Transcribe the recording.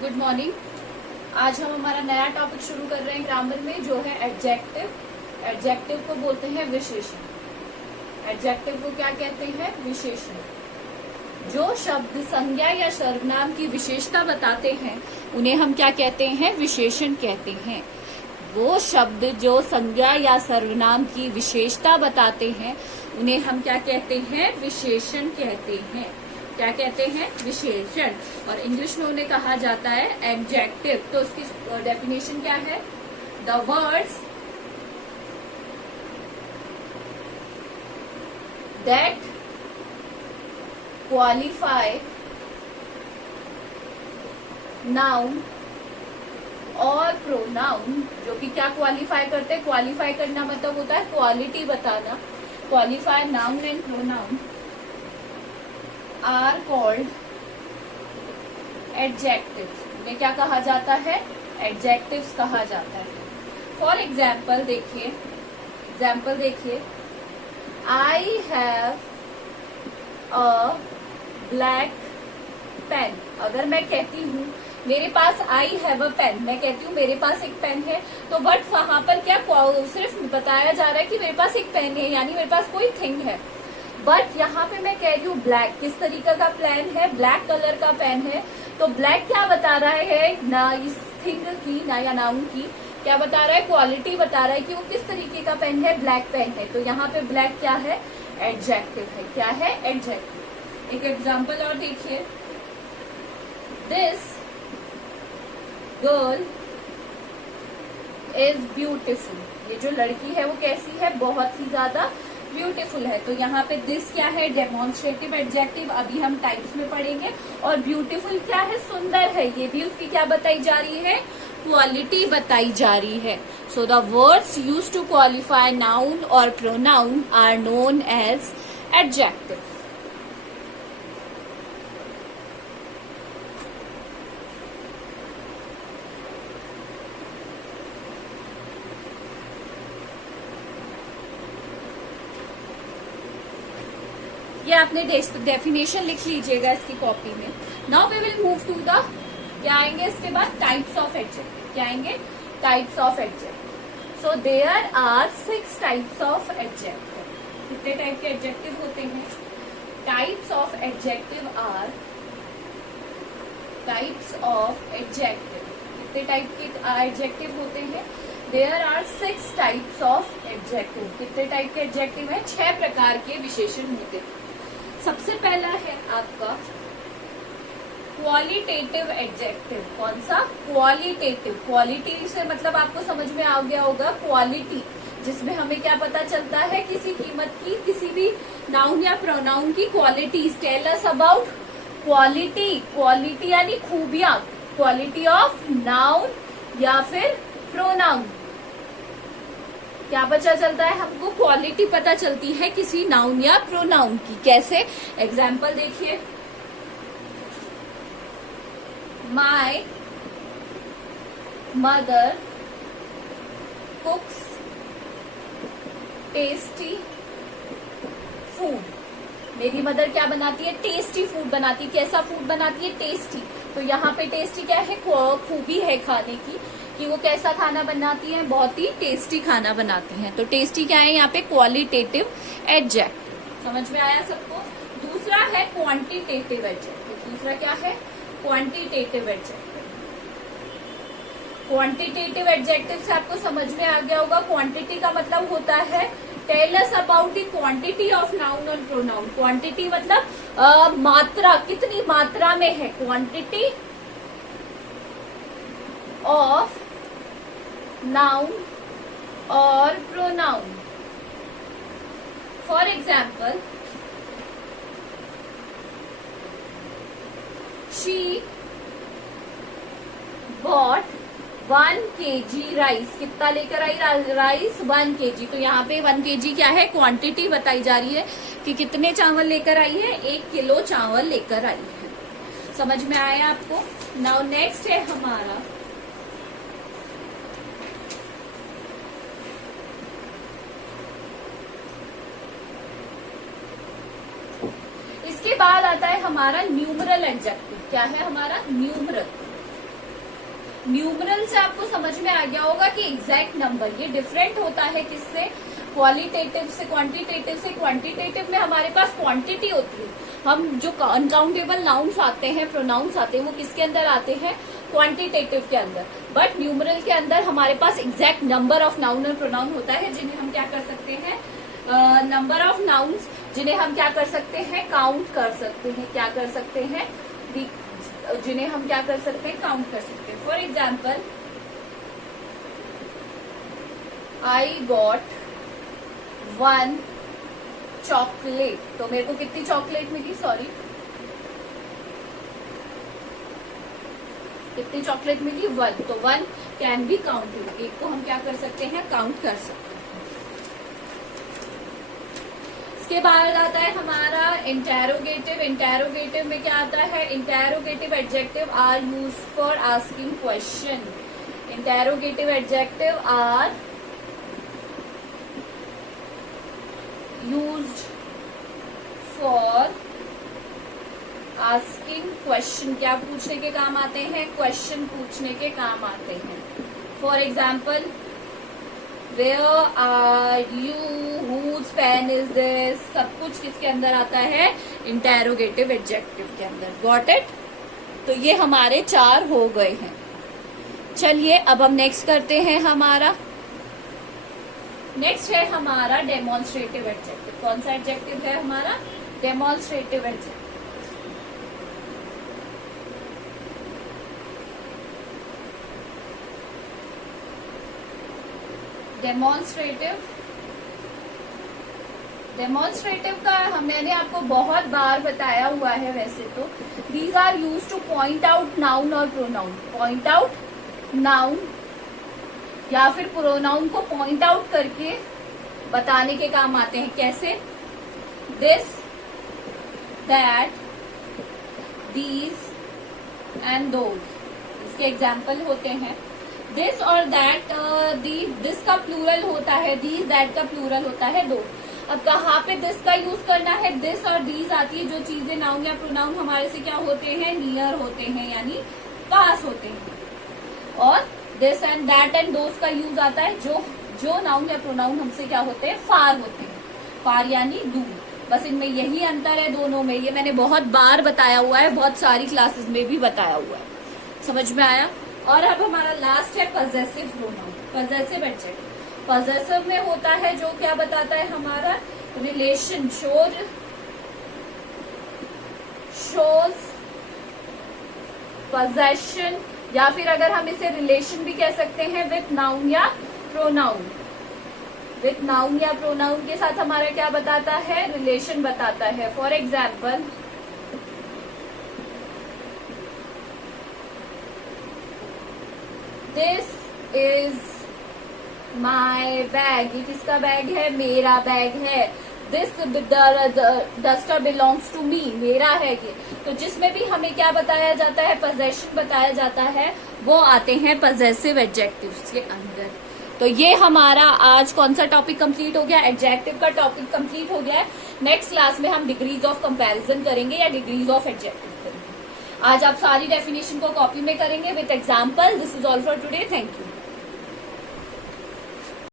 Good morning. आज हम हमारा नया टॉपिक शुरू कर रहे हैं ग्रामर में, जो है एडजेक्टिव। एडजेक्टिव को बोलते हैं विशेषण। एडजेक्टिव को क्या कहते हैं? विशेषण। जो शब्द संज्ञा या सर्वनाम की विशेषता बताते हैं उन्हें हम क्या कहते हैं? विशेषण कहते हैं। वो शब्द जो संज्ञा या सर्वनाम की विशेषता बताते हैं उन्हें हम क्या कहते हैं? विशेषण कहते हैं। क्या कहते हैं? विशेषण। और इंग्लिश में उन्हें कहा जाता है एडजेक्टिव। तो उसकी डेफिनेशन क्या है? The words that qualify noun और प्रोनाउन, जो कि क्या क्वालिफाई करते हैं? क्वालिफाई करना मतलब होता है क्वालिटी बताना। Qualify noun and pronoun are called adjectives. में क्या कहा जाता है? एडजेक्टिव्स कहा जाता है। फॉर एग्जाम्पल देखिए, I have a black pen. अगर मैं कहती हूँ मेरे पास आई हैव अ पेन, मैं कहती हूँ मेरे पास एक पेन है, तो बट वहां पर क्या सिर्फ बताया जा रहा है कि मेरे पास एक पेन है, यानी मेरे पास कोई थिंग है। बट यहाँ पे मैं कह रही हूँ ब्लैक। किस तरीके का पेन है? ब्लैक कलर का पेन है। तो ब्लैक क्या बता रहा है? ना इस थिंग की, ना या नाउन की क्या बता रहा है? क्वालिटी बता रहा है कि वो किस तरीके का पेन है। ब्लैक पेन है। तो यहाँ पे ब्लैक क्या है? एडजेक्टिव है। क्या है? एडजेक्टिव। एक एग्जाम्पल और देखिए, दिस गर्ल इज ब्यूटिफुल। ये जो लड़की है वो कैसी है? बहुत ही ज्यादा ब्यूटीफुल है। तो यहाँ पे दिस क्या है? Demonstrative adjective. अभी हम टाइप्स में पढ़ेंगे। और ब्यूटीफुल क्या है? सुंदर है। ये भी उसकी क्या बताई जा रही है? क्वालिटी बताई जा रही है। So the words used to qualify noun और pronoun are known as adjective. ये आपने डेफिनेशन लिख लीजिएगा इसकी कॉपी में। Now we will move to the, क्या आएंगे इसके बाद? Types of adjective. क्या आएंगे? Types of adjective. So there are 6 types of adjective. कितने टाइप के एडजेक्टिव होते हैं? Types of adjective are, types of adjective कितने टाइप के एडजेक्टिव होते हैं? There are 6 types of adjective. कितने टाइप के एडजेक्टिव है? 6 प्रकार के विशेषण होते हैं। सबसे पहला है आपका क्वालिटेटिव एडजेक्टिव। कौन सा? क्वालिटेटिव। क्वालिटी से मतलब आपको समझ में आ गया होगा, क्वालिटी, जिसमें हमें क्या पता चलता है? किसी कीमत की, किसी भी नाउन या प्रोनाउन की qualities. Tell us about quality. Quality यानी खूबियां। क्वालिटी ऑफ नाउन या फिर प्रोनाउन। क्या पता चलता है हमको? क्वालिटी पता चलती है किसी नाउन या प्रोनाउन की। कैसे? एग्जाम्पल देखिए, माय मदर कुक्स टेस्टी फूड। मेरी मदर क्या बनाती है? टेस्टी फूड बनाती है। कैसा फूड बनाती है? टेस्टी। तो यहाँ पे टेस्टी क्या है? खूबी है खाने की, कि वो कैसा खाना बनाती है? बहुत ही टेस्टी खाना बनाती हैं। तो टेस्टी क्या है यहाँ पे? Qualitative adjective. समझ में आया सबको? दूसरा है क्वांटिटेटिव एडजेक्टिव। दूसरा क्या है? Quantitative adjective. क्वांटिटेटिव एडजेक्टिव से आपको समझ में आ गया होगा, क्वांटिटी का मतलब होता है tell us about the quantity of noun और प्रोनाउन। क्वांटिटी मतलब मात्रा, कितनी मात्रा में है। क्वांटिटी ऑफ नाउन और pronoun. For example, she bought 1 kg rice. कितना लेकर आई? Rice 1 kg। तो यहाँ पे 1 kg क्या है? क्वांटिटी बताई जा रही है कि कितने चावल लेकर आई है? 1 किलो चावल लेकर आई है। समझ में आया आपको? नाउ नेक्स्ट है हमारा बाद आता है हमारा न्यूमरल एडजेक्टिव। क्या है हमारा? न्यूमरल। न्यूमरल से आपको समझ में आ गया होगा कि एग्जैक्ट नंबर, ये डिफरेंट होता है किससे, क्वालिटेटिव से, क्वांटिटेटिव से। क्वांटिटेटिव में हमारे पास क्वांटिटी होती है, हम जो अनकाउंटेबल नाउन्स आते हैं, प्रोनाउंस आते हैं, वो किसके अंदर आते हैं, क्वांटिटेटिव के अंदर। बट न्यूमरल के अंदर हमारे पास एग्जैक्ट नंबर ऑफ नाउन और प्रोनाउन होता है, जिन्हें हम क्या कर सकते हैं, नंबर ऑफ नाउन्स, जिन्हें हम क्या कर सकते हैं, काउंट कर सकते हैं, क्या कर सकते हैं, जिन्हें हम क्या कर सकते हैं, काउंट कर सकते हैं। For example, I got 1 chocolate, तो मेरे को कितनी चॉकलेट मिली, सॉरी कितनी चॉकलेट मिली, 1। तो 1 कैन बी काउंटेड, एक को हम क्या कर सकते हैं, काउंट कर सकते हैं। इसके बाद आता है हमारा इंटेरोगेटिव। इंटेरोगेटिव में क्या आता है, interrogative adjective are use for asking question. Interrogative adjective are used for asking question, क्या पूछने के काम आते हैं, क्वेश्चन पूछने के काम आते हैं। For example, where are you, whose pen is this, सब कुछ किसके अंदर आता है, इंटेरोगेटिव एडजेक्टिव के अंदर। Got it? तो ये हमारे 4 हो गए हैं। चलिए अब हम नेक्स्ट करते हैं, हमारा नेक्स्ट है हमारा डेमोन्स्ट्रेटिव एडजेक्टिव। कौन सा एडजेक्टिव है हमारा, डेमोन्स्ट्रेटिव एडजेक्टिव। डेमोन्स्ट्रेटिव का मैंने आपको बहुत बार बताया हुआ है वैसे तो। These are use to point out noun और प्रोनाउन। पॉइंट आउट नाउन या फिर प्रोनाउन को पॉइंट आउट करके बताने के काम आते हैं। कैसे, this, that, these and those, इसके एग्जाम्पल होते हैं। दिस और दैट, दिस का प्लूरल होता है, दीज, दैट का प्लूरल होता है दो। अब कहाँ पे दिस का यूज करना है, दिस और दीज आती है जो चीजें नाउन या प्रोनाउन हमारे से क्या होते हैं, नियर होते हैं, यानी पास होते हैं। और this and that and those का यूज आता है जो नाउन या प्रोनाउन हमसे क्या होते हैं, फार होते हैं। फार यानी दूर। बस इनमें यही अंतर है दोनों में। ये मैंने बहुत बार बताया हुआ है, बहुत सारी क्लासेस में भी बताया हुआ है। समझ में आया? और अब हमारा लास्ट है possessive pronoun, possessive adjective. Possessive में होता है जो क्या बताता है, हमारा रिलेशन, शोज पोजेशन, या फिर अगर हम इसे रिलेशन भी कह सकते हैं विथ नाउन या प्रोनाउन। विथ नाउन या प्रोनाउन के साथ हमारा क्या बताता है, रिलेशन बताता है। For example, this is my bag, ये किसका बैग है, मेरा बैग है। This duster belongs to me, मेरा है ये। तो जिसमें भी हमें क्या बताया जाता है, पोजेशन बताया जाता है, वो आते हैं पजेसिव एडजेक्टिव्स के अंदर। तो ये हमारा आज कौन सा टॉपिक कंप्लीट हो गया, एडजेक्टिव का टॉपिक कंप्लीट हो गया है। नेक्स्ट क्लास में हम डिग्रीज ऑफ कंपैरिजन करेंगे या डिग्रीज ऑफ एडजेक्टिव करेंगे। आज आप सारी डेफिनेशन को कॉपी में करेंगे with example. This is all for today, thank you.